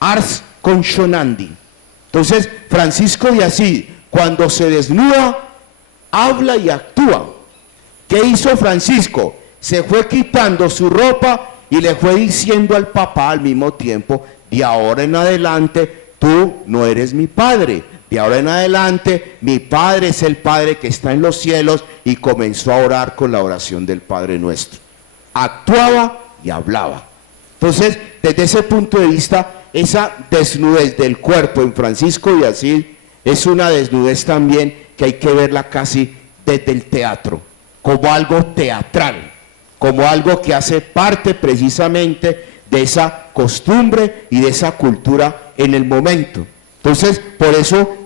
Ars concionandi. Entonces, Francisco de Asís, cuando se desnuda, habla y actúa. ¿Qué hizo Francisco? Se fue quitando su ropa y le fue diciendo al papá al mismo tiempo: de ahora en adelante tú no eres mi padre, de ahora en adelante mi padre es el Padre que está en los cielos, y comenzó a orar con la oración del Padre Nuestro. Actuaba y hablaba. Entonces, desde ese punto de vista, esa desnudez del cuerpo en Francisco de Asís es una desnudez también que hay que verla casi desde el teatro, como algo teatral, como algo que hace parte precisamente de esa costumbre y de esa cultura en el momento. Entonces, por eso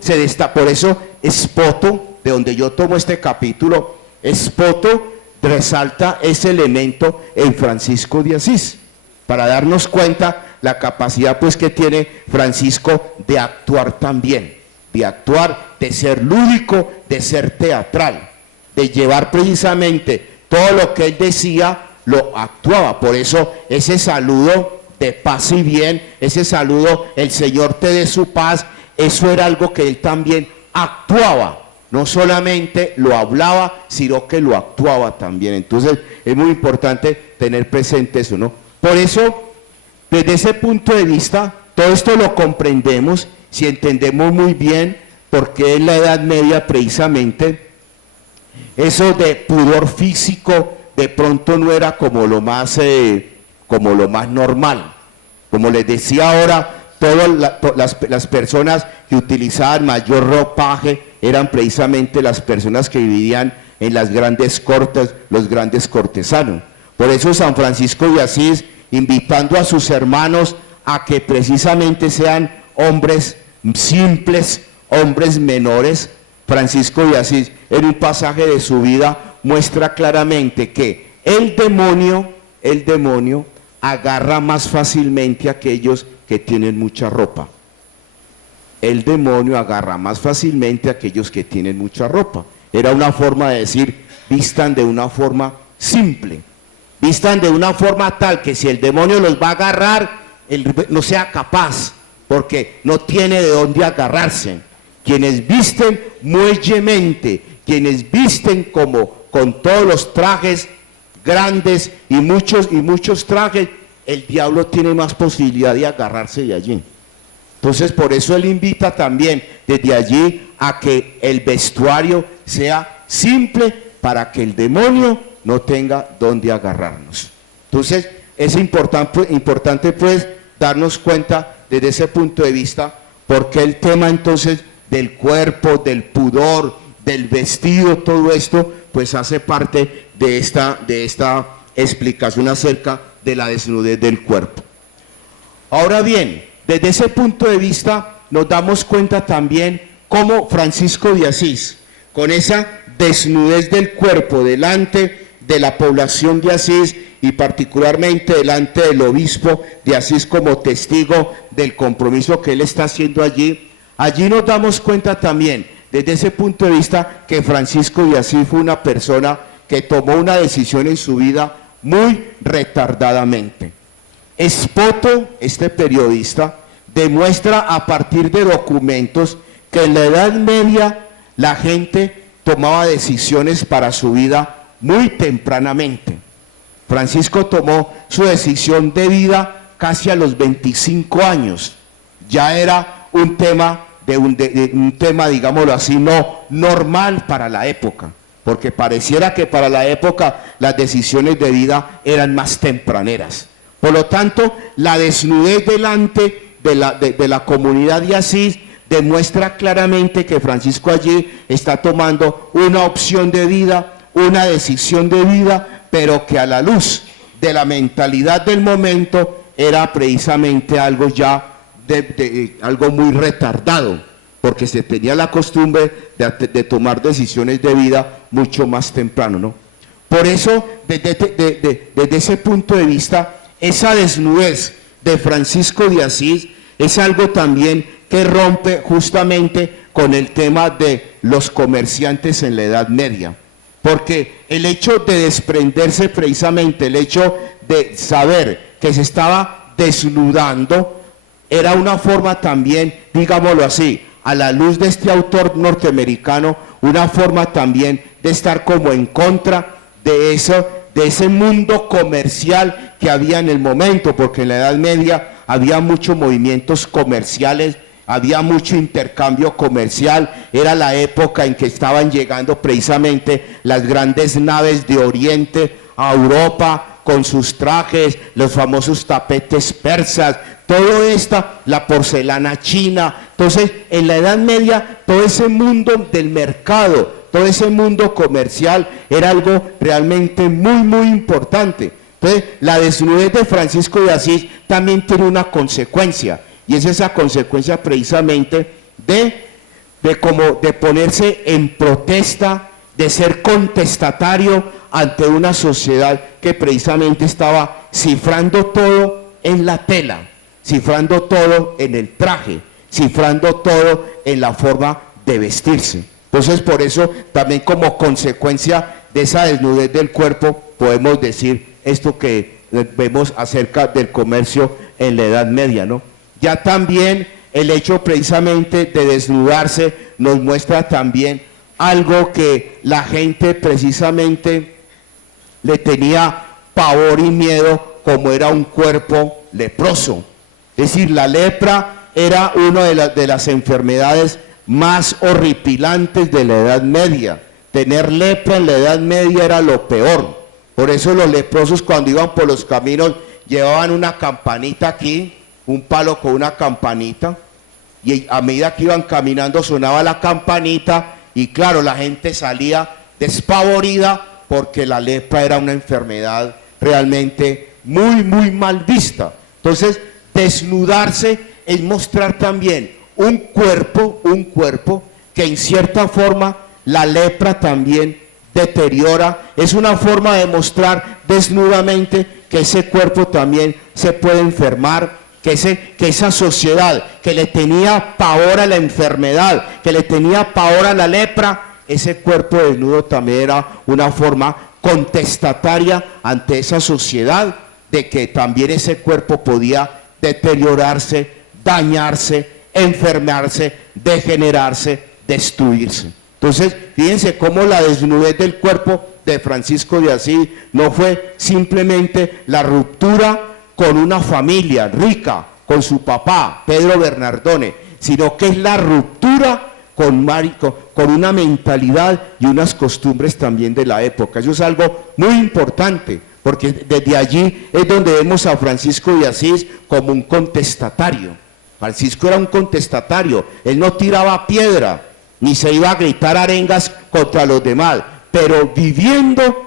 Espoto, de donde yo tomo este capítulo, Espoto resalta ese elemento en Francisco de Asís, para darnos cuenta la capacidad pues que tiene Francisco de actuar también, de actuar, de ser lúdico, de ser teatral, de llevar precisamente todo lo que él decía, lo actuaba. Por eso ese saludo de paz y bien, ese saludo, el Señor te dé su paz, eso era algo que él también actuaba, no solamente lo hablaba, sino que lo actuaba también. Entonces es muy importante tener presente eso, ¿no? Por eso, desde ese punto de vista, todo esto lo comprendemos si entendemos muy bien por qué en la Edad Media precisamente eso de pudor físico de pronto no era como lo más normal. Como les decía ahora, todas las personas que utilizaban mayor ropaje eran precisamente las personas que vivían en las grandes cortes, los grandes cortesanos. Por eso San Francisco de Asís, invitando a sus hermanos a que precisamente sean hombres simples, hombres menores, Francisco de Asís en un pasaje de su vida muestra claramente que el demonio agarra más fácilmente a aquellos que tienen mucha ropa. El demonio agarra más fácilmente a aquellos que tienen mucha ropa. Era una forma de decir: vistan de una forma simple, vistan de una forma tal que si el demonio los va a agarrar, él no sea capaz, porque no tiene de dónde agarrarse. Quienes visten muellemente, quienes visten con todos los trajes grandes y muchos trajes, el diablo tiene más posibilidad de agarrarse de allí. Entonces, por eso él invita también desde allí a que el vestuario sea simple para que el demonio no tenga dónde agarrarnos. Entonces, es importante pues darnos cuenta desde ese punto de vista porque el tema entonces del cuerpo, del pudor, del vestido, todo esto pues hace parte de esta explicación acerca de la desnudez del cuerpo. Ahora bien, desde ese punto de vista nos damos cuenta también cómo Francisco de Asís, con esa desnudez del cuerpo delante de la población de Asís y particularmente delante del obispo de Asís como testigo del compromiso que él está haciendo allí nos damos cuenta también desde ese punto de vista que Francisco de Asís fue una persona que tomó una decisión en su vida muy retardadamente. Espoto, este periodista, demuestra a partir de documentos que en la Edad Media la gente tomaba decisiones para su vida muy tempranamente. Francisco tomó su decisión de vida casi a los 25 años. Ya era un tema, digámoslo así, no normal para la época, porque pareciera que para la época las decisiones de vida eran más tempraneras. Por lo tanto, la desnudez delante de la comunidad de Asís demuestra claramente que Francisco allí está tomando una opción de vida, una decisión de vida, pero que a la luz de la mentalidad del momento era precisamente algo ya algo muy retardado, porque se tenía la costumbre de tomar decisiones de vida mucho más temprano, ¿no? Por eso, desde ese punto de vista, esa desnudez de Francisco de Asís es algo también que rompe justamente con el tema de los comerciantes en la Edad Media, porque el hecho de desprenderse precisamente, el hecho de saber que se estaba desnudando, era una forma también, digámoslo así, a la luz de este autor norteamericano, una forma también de estar como en contra de ese mundo comercial que había en el momento, porque en la Edad Media había muchos movimientos comerciales, había mucho intercambio comercial, era la época en que estaban llegando precisamente las grandes naves de Oriente a Europa con sus trajes, los famosos tapetes persas, todo esto, la porcelana china. Entonces, en la Edad Media, todo ese mundo del mercado, todo ese mundo comercial era algo realmente muy, muy importante. Entonces, la desnudez de Francisco de Asís también tiene una consecuencia, y es esa consecuencia precisamente de ponerse en protesta, de ser contestatario ante una sociedad que precisamente estaba cifrando todo en la tela, cifrando todo en el traje, cifrando todo en la forma de vestirse. Entonces, por eso también como consecuencia de esa desnudez del cuerpo podemos decir esto que vemos acerca del comercio en la Edad Media, ¿no? Ya también el hecho precisamente de desnudarse nos muestra también algo que la gente precisamente le tenía pavor y miedo, como era un cuerpo leproso. Es decir, la lepra era una de las enfermedades más horripilantes de la Edad Media. Tener lepra en la Edad Media era lo peor. Por eso los leprosos, cuando iban por los caminos, llevaban una campanita aquí, un palo con una campanita, y a medida que iban caminando sonaba la campanita, y claro, la gente salía despavorida porque la lepra era una enfermedad realmente muy, muy mal vista. Entonces, desnudarse es mostrar también un cuerpo que en cierta forma la lepra también deteriora. Es una forma de mostrar desnudamente que ese cuerpo también se puede enfermar, que esa sociedad que le tenía pavor a la enfermedad, que le tenía pavor a la lepra, ese cuerpo desnudo también era una forma contestataria ante esa sociedad de que también ese cuerpo podía deteriorarse, dañarse, enfermarse, degenerarse, destruirse. Entonces, fíjense cómo la desnudez del cuerpo de Francisco de Asís no fue simplemente la ruptura con una familia rica, con su papá, Pedro Bernardone, sino que es la ruptura con una mentalidad y unas costumbres también de la época. Eso es algo muy importante, porque desde allí es donde vemos a Francisco de Asís como un contestatario. Francisco era un contestatario, él no tiraba piedra, ni se iba a gritar arengas contra los demás, pero viviendo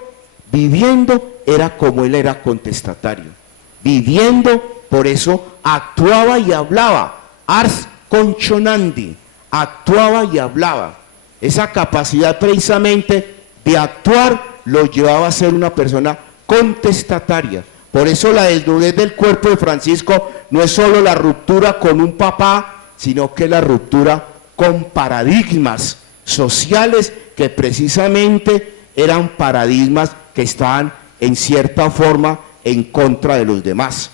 era como él era contestatario. Viviendo, por eso actuaba y hablaba, ars conchonandi, actuaba y hablaba. Esa capacidad precisamente de actuar lo llevaba a ser una persona contestataria. Por eso la desnudez del cuerpo de Francisco no es solo la ruptura con un papá, sino que la ruptura con paradigmas sociales que precisamente eran paradigmas que estaban en cierta forma en contra de los demás,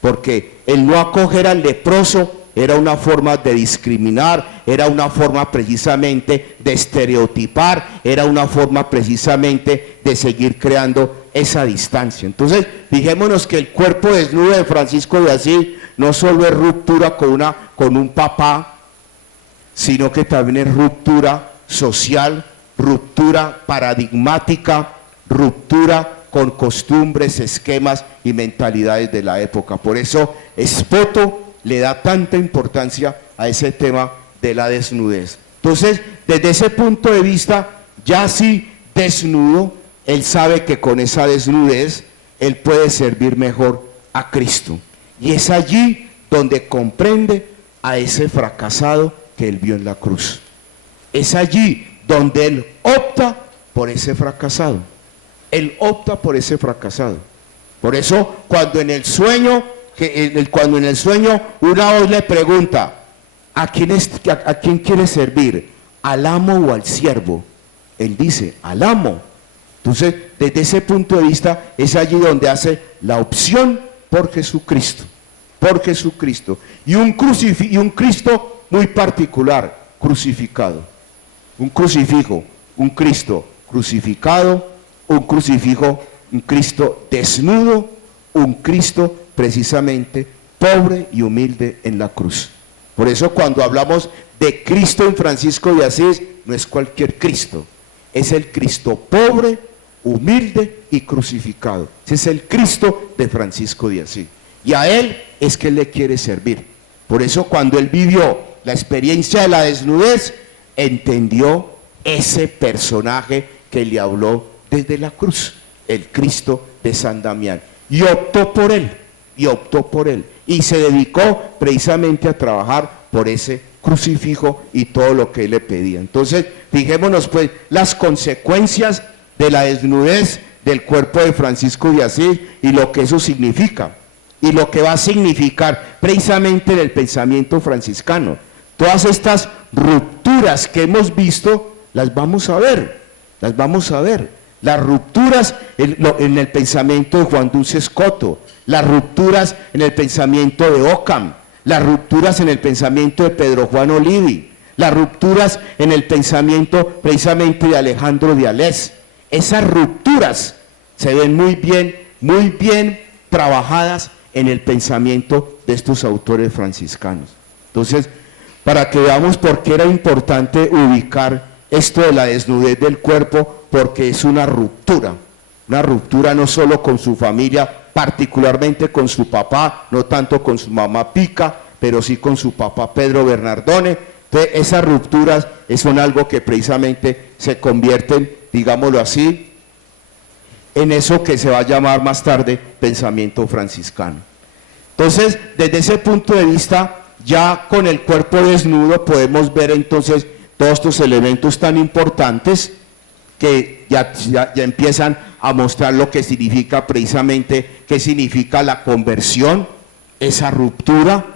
porque el no acoger al leproso era una forma de discriminar, era una forma precisamente de estereotipar, era una forma precisamente de seguir creando esa distancia. Entonces, fijémonos que el cuerpo desnudo de Francisco de Asís no solo es ruptura con un papá, sino que también es ruptura social, ruptura paradigmática, ruptura con costumbres, esquemas y mentalidades de la época. Por eso Espoto le da tanta importancia a ese tema de la desnudez. Entonces, desde ese punto de vista, ya así desnudo, él sabe que con esa desnudez, él puede servir mejor a Cristo. Y es allí donde comprende a ese fracasado que él vio en la cruz. Es allí donde él opta por ese fracasado. Él opta por ese fracasado. Por eso, cuando en el sueño una voz le pregunta, ¿a quién quiere servir? ¿Al amo o al siervo? Él dice, al amo. Entonces, desde ese punto de vista, es allí donde hace la opción por Jesucristo. por Jesucristo, y un Cristo muy particular, crucificado. Un crucifijo, un Cristo crucificado, un crucifijo, un Cristo desnudo, un Cristo precisamente pobre y humilde en la cruz. Por eso cuando hablamos de Cristo en Francisco de Asís, no es cualquier Cristo, es el Cristo pobre, humilde y crucificado. Ese es el Cristo de Francisco de Asís. Y a él es que él le quiere servir. Por eso cuando él vivió la experiencia de la desnudez, entendió ese personaje que le habló desde la cruz, el Cristo de San Damián. Y optó por él, y se dedicó precisamente a trabajar por ese crucifijo y todo lo que él le pedía. Entonces, fijémonos pues las consecuencias de la desnudez del cuerpo de Francisco de Asís y lo que eso significa, y lo que va a significar precisamente en el pensamiento franciscano. Todas estas rupturas que hemos visto, las vamos a ver. Las rupturas en el pensamiento de Juan Dulce Escoto, las rupturas en el pensamiento de Occam, las rupturas en el pensamiento de Pedro Juan Olivi, las rupturas en el pensamiento precisamente de Alejandro de Alès. Esas rupturas se ven muy bien trabajadas en el pensamiento de estos autores franciscanos. Entonces, para que veamos por qué era importante ubicar esto de la desnudez del cuerpo, porque es una ruptura no solo con su familia, particularmente con su papá, no tanto con su mamá Pica, pero sí con su papá Pedro Bernardone. Entonces, esas rupturas son algo que precisamente se convierten, digámoslo así, en eso que se va a llamar más tarde pensamiento franciscano. Entonces, desde ese punto de vista, ya con el cuerpo desnudo podemos ver entonces todos estos elementos tan importantes que ya empiezan a mostrar lo que significa precisamente, qué significa la conversión, esa ruptura,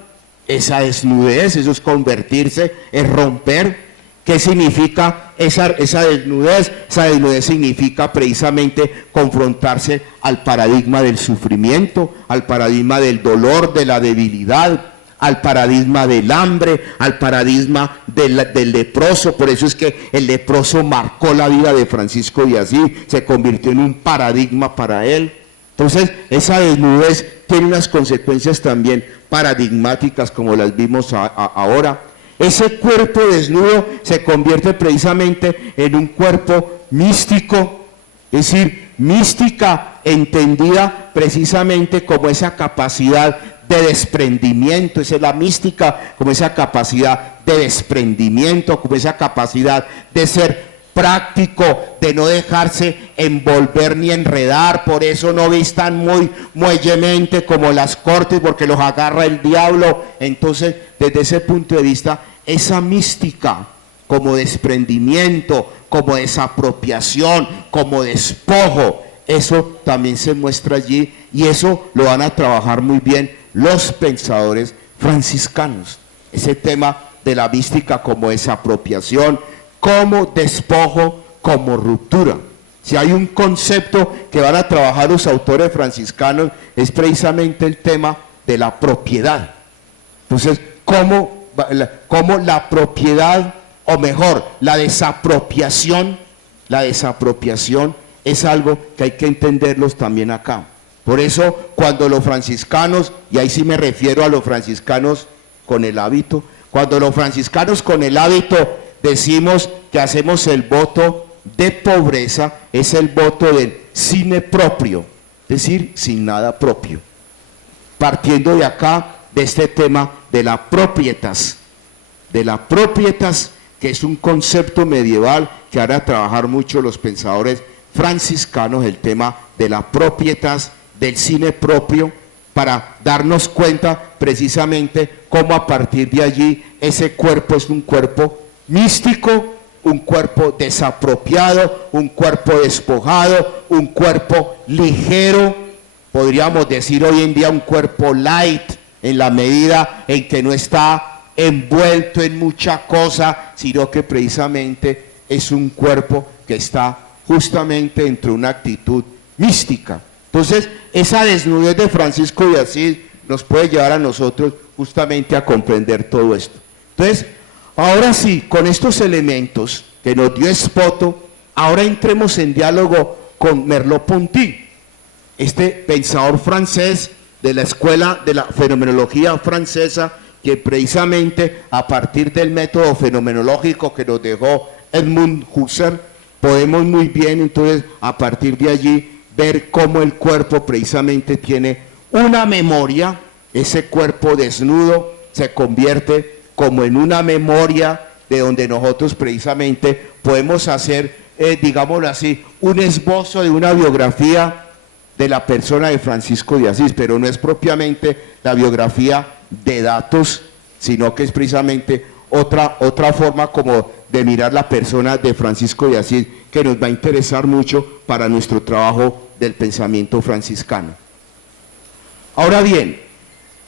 esa desnudez, eso es convertirse, es romper. ¿Qué significa esa desnudez? Esa desnudez significa precisamente confrontarse al paradigma del sufrimiento, al paradigma del dolor, de la debilidad, al paradigma del hambre, al paradigma del leproso. Por eso es que el leproso marcó la vida de Francisco de Asís, se convirtió en un paradigma para él. Entonces, esa desnudez tiene unas consecuencias también paradigmáticas, como las vimos ahora. Ese cuerpo desnudo se convierte precisamente en un cuerpo místico, es decir, mística entendida precisamente como esa capacidad de desprendimiento. Esa es la mística, como esa capacidad de desprendimiento, como esa capacidad de ser práctico, de no dejarse envolver ni enredar. Por eso no vistan muy muellemente como las cortes, porque los agarra el diablo. Entonces, desde ese punto de vista, esa mística como desprendimiento, como desapropiación, como despojo, eso también se muestra allí, y eso lo van a trabajar muy bien los pensadores franciscanos. Ese tema de la mística como desapropiación, como despojo, como ruptura. Si hay un concepto que van a trabajar los autores franciscanos, es precisamente el tema de la propiedad. Entonces, cómo la propiedad, o mejor, la desapropiación es algo que hay que entenderlos también acá. Por eso, cuando los franciscanos, y ahí sí me refiero a los franciscanos con el hábito, cuando los franciscanos con el hábito decimos que hacemos el voto de pobreza, es el voto del sine proprio, es decir, sin nada propio. Partiendo de acá, de este tema de la propietas, que es un concepto medieval que hará trabajar mucho los pensadores franciscanos, el tema de la propietas, del cine propio, para darnos cuenta precisamente cómo a partir de allí ese cuerpo es un cuerpo místico, un cuerpo desapropiado, un cuerpo despojado, un cuerpo ligero, podríamos decir hoy en día un cuerpo light, en la medida en que no está envuelto en mucha cosa, sino que precisamente es un cuerpo que está justamente entre una actitud mística. Entonces, esa desnudez de Francisco de Asís nos puede llevar a nosotros justamente a comprender todo esto. Entonces, ahora sí, con estos elementos que nos dio Espoto, ahora entremos en diálogo con Merleau-Ponty, este pensador francés de la escuela de la fenomenología francesa, que precisamente a partir del método fenomenológico que nos dejó Edmund Husserl, podemos muy bien entonces a partir de allí ver cómo el cuerpo precisamente tiene una memoria. Ese cuerpo desnudo se convierte como en una memoria de donde nosotros precisamente podemos hacer, digámoslo así, un esbozo de una biografía de la persona de Francisco de Asís, pero no es propiamente la biografía de datos, sino que es precisamente otra forma como de mirar la persona de Francisco de Asís, que nos va a interesar mucho para nuestro trabajo del pensamiento franciscano. Ahora bien,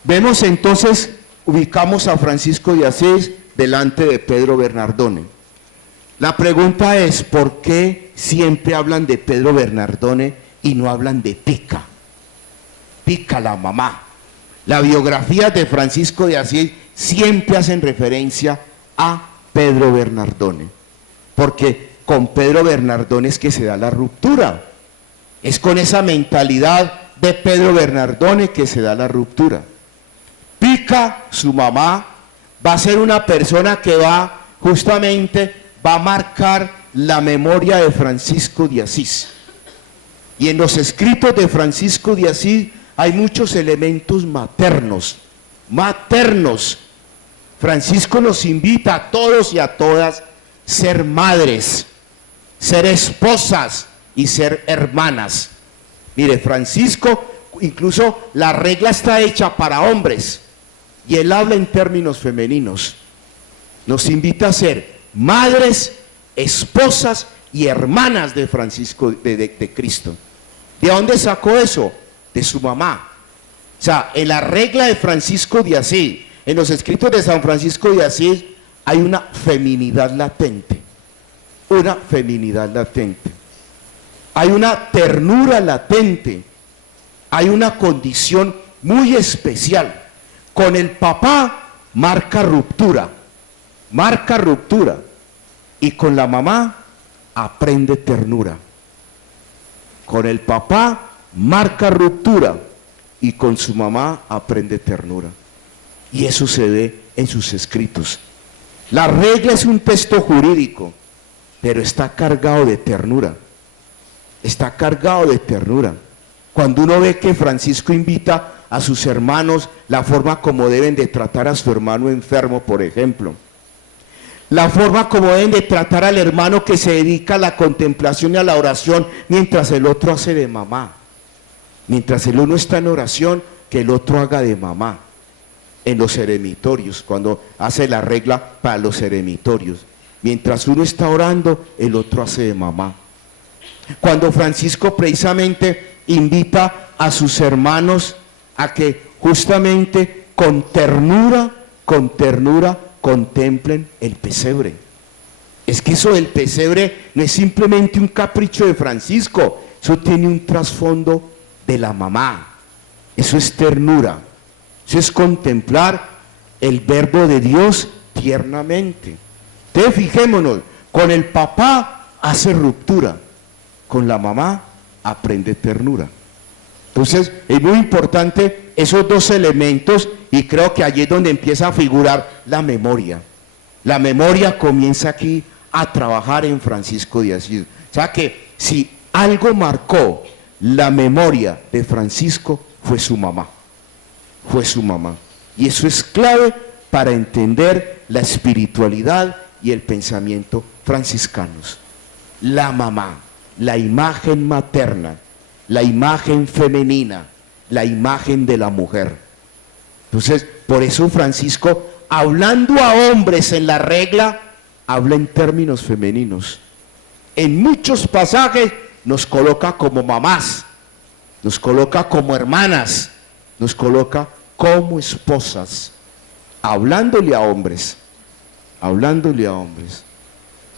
vemos entonces, ubicamos a Francisco de Asís delante de Pedro Bernardone. La pregunta es, ¿por qué siempre hablan de Pedro Bernardone y no hablan de Pica? Pica, la mamá. La biografía de Francisco de Asís siempre hacen referencia a Pedro Bernardone, porque con Pedro Bernardone es que se da la ruptura. Es con esa mentalidad de Pedro Bernardone que se da la ruptura. Pica, su mamá, va a ser una persona que va a marcar la memoria de Francisco de Asís. Y en los escritos de Francisco de Asís hay muchos elementos maternos. Francisco nos invita a todos y a todas a ser madres, ser esposas y ser hermanas. Mire, Francisco, incluso la regla está hecha para hombres y él habla en términos femeninos. Nos invita a ser madres, esposas y hermanas de Francisco, de Cristo. ¿De dónde sacó eso? De su mamá. O sea, en la regla de Francisco de Asís, en los escritos de San Francisco de Asís, hay una feminidad latente. Una feminidad latente. Hay una ternura latente. Hay una condición muy especial. Con el papá marca ruptura. Y con la mamá aprende ternura. Con el papá marca ruptura y con su mamá aprende ternura. Y eso se ve en sus escritos. La regla es un texto jurídico, pero está cargado de ternura. Está cargado de ternura. Cuando uno ve que Francisco invita a sus hermanos, la forma como deben de tratar a su hermano enfermo, por ejemplo. La forma como deben de tratar al hermano que se dedica a la contemplación y a la oración, mientras el otro hace de mamá. Mientras el uno está en oración, que el otro haga de mamá. En los eremitorios, cuando hace la regla para los eremitorios. Mientras uno está orando, el otro hace de mamá. Cuando Francisco precisamente invita a sus hermanos a que justamente con ternura, contemplen el pesebre. Es que eso del pesebre no es simplemente un capricho de Francisco, eso tiene un trasfondo de la mamá. Eso es ternura, eso es contemplar el verbo de Dios tiernamente. Entonces fijémonos, con el papá hace ruptura, con la mamá aprende ternura. Entonces es muy importante esos dos elementos, y creo que allí es donde empieza a figurar la memoria. La memoria comienza aquí a trabajar en Francisco de Asís. O sea que si algo marcó la memoria de Francisco fue su mamá. Fue su mamá. Y eso es clave para entender la espiritualidad y el pensamiento franciscanos. La mamá, la imagen materna, la imagen femenina, la imagen de la mujer. Entonces, por eso Francisco, hablando a hombres en la regla, habla en términos femeninos. En muchos pasajes nos coloca como mamás, nos coloca como hermanas, nos coloca como esposas, hablándole a hombres, hablándole a hombres.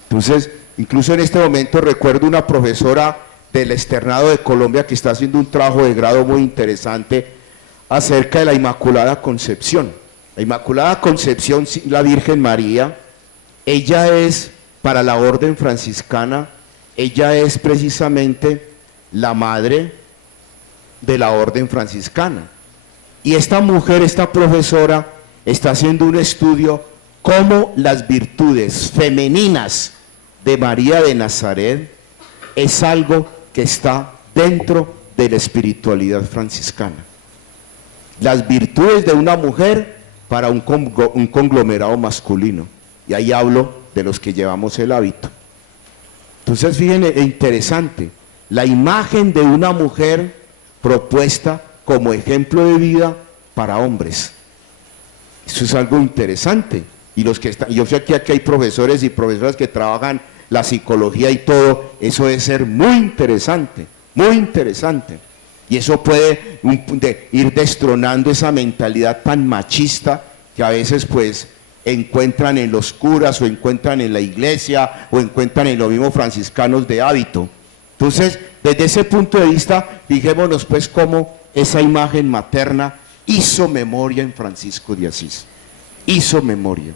Entonces, incluso en este momento recuerdo una profesora del Externado de Colombia que está haciendo un trabajo de grado muy interesante, acerca de la Inmaculada Concepción. La Inmaculada Concepción, la Virgen María, ella es, para la orden franciscana, ella es precisamente la madre de la orden franciscana. Y esta mujer, esta profesora, está haciendo un estudio cómo las virtudes femeninas de María de Nazaret es algo que está dentro de la espiritualidad franciscana. Las virtudes de una mujer para un conglomerado masculino. Y ahí hablo de los que llevamos el hábito. Entonces, fíjense, es interesante, la imagen de una mujer propuesta como ejemplo de vida para hombres. Eso es algo interesante. Y los que están, yo sé que aquí hay profesores y profesoras que trabajan la psicología y todo, eso debe ser muy interesante, muy interesante. Y eso puede ir destronando esa mentalidad tan machista que a veces pues encuentran en los curas o encuentran en la iglesia o encuentran en los mismos franciscanos de hábito. Entonces, desde ese punto de vista, fijémonos pues cómo esa imagen materna hizo memoria en Francisco de Asís. Hizo memoria.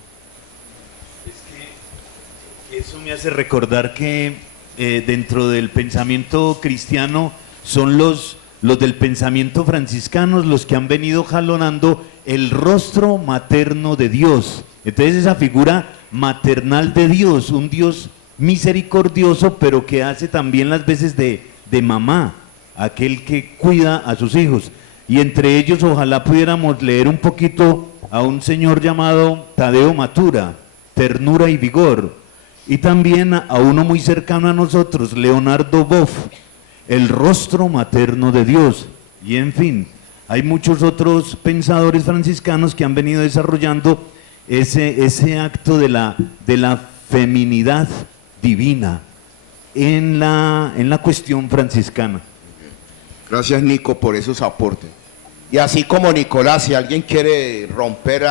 Es que eso me hace recordar que dentro del pensamiento cristiano son los del pensamiento franciscano los que han venido jalonando el rostro materno de Dios. Entonces esa figura maternal de Dios, un Dios misericordioso, pero que hace también las veces de mamá, aquel que cuida a sus hijos. Y entre ellos ojalá pudiéramos leer un poquito a un señor llamado Tadeo Matura, Ternura y Vigor, y también a uno muy cercano a nosotros, Leonardo Boff, El rostro materno de Dios. Y en fin, hay muchos otros pensadores franciscanos que han venido desarrollando ese acto de la feminidad divina en la cuestión franciscana. Gracias, Nico, por esos aportes. Y así como Nicolás, si alguien quiere romper,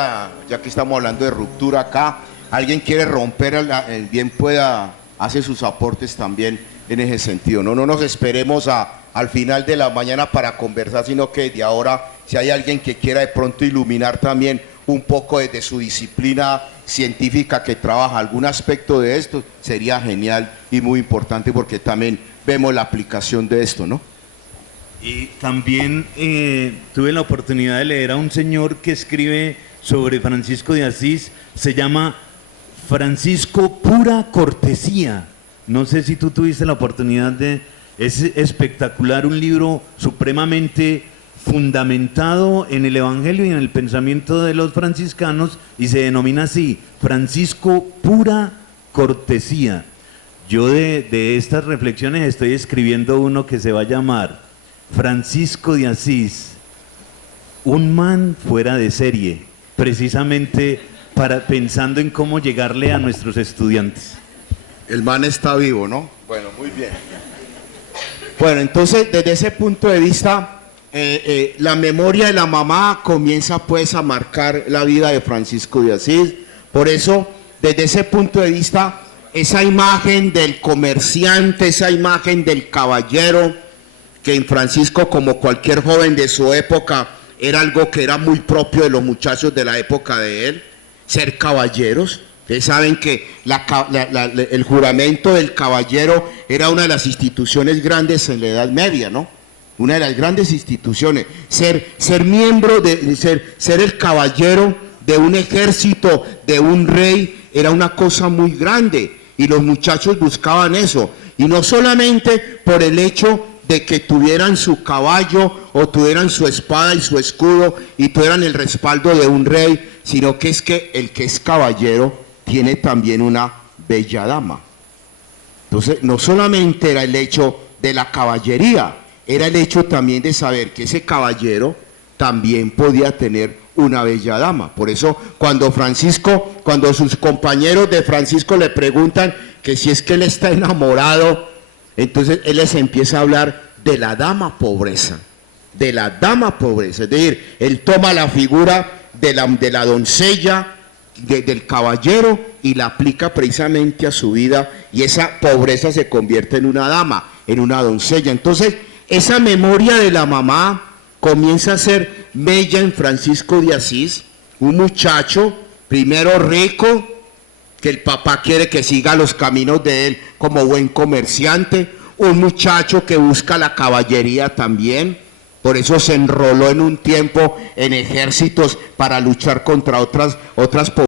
ya que estamos hablando de ruptura acá, alguien quiere romper, bien pueda, hace sus aportes también en ese sentido. No nos esperemos al final de la mañana para conversar, sino que de ahora, si hay alguien que quiera de pronto iluminar también un poco desde su disciplina científica que trabaja algún aspecto de esto, sería genial y muy importante porque también vemos la aplicación de esto, ¿no? Y también tuve la oportunidad de leer a un señor que escribe sobre Francisco de Asís, se llama Francisco Pura Cortesía. No sé si tú tuviste la oportunidad es espectacular, un libro supremamente fundamentado en el Evangelio y en el pensamiento de los franciscanos, y se denomina así, Francisco Pura Cortesía. Yo de estas reflexiones estoy escribiendo uno que se va a llamar Francisco de Asís, un man fuera de serie, precisamente pensando en cómo llegarle a nuestros estudiantes. El man está vivo, ¿no? Bueno, muy bien. Bueno, entonces, desde ese punto de vista, la memoria de la mamá comienza pues a marcar la vida de Francisco de Asís. Por eso, desde ese punto de vista, esa imagen del comerciante, esa imagen del caballero, que en Francisco, como cualquier joven de su época, era algo que era muy propio de los muchachos de la época de él, ser caballeros. Ustedes saben que el juramento del caballero era una de las instituciones grandes en la Edad Media, ¿no? Una de las grandes instituciones. Ser miembro, ser el caballero de un ejército, de un rey, era una cosa muy grande. Y los muchachos buscaban eso. Y no solamente por el hecho de que tuvieran su caballo o tuvieran su espada y su escudo y tuvieran el respaldo de un rey, sino que es que el que es caballero tiene también una bella dama. Entonces, no solamente era el hecho de la caballería, era el hecho también de saber que ese caballero también podía tener una bella dama. Por eso, cuando sus compañeros de Francisco le preguntan que si es que él está enamorado, entonces él les empieza a hablar de la dama pobreza, de la dama pobreza. Es decir, él toma la figura de la doncella, del caballero, y la aplica precisamente a su vida, y esa pobreza se convierte en una dama, en una doncella. Entonces, esa memoria de la mamá comienza a hacer mella en Francisco de Asís, un muchacho, primero rico, que el papá quiere que siga los caminos de él como buen comerciante, un muchacho que busca la caballería también, por eso se enroló en un tiempo en ejércitos para luchar contra otras poblaciones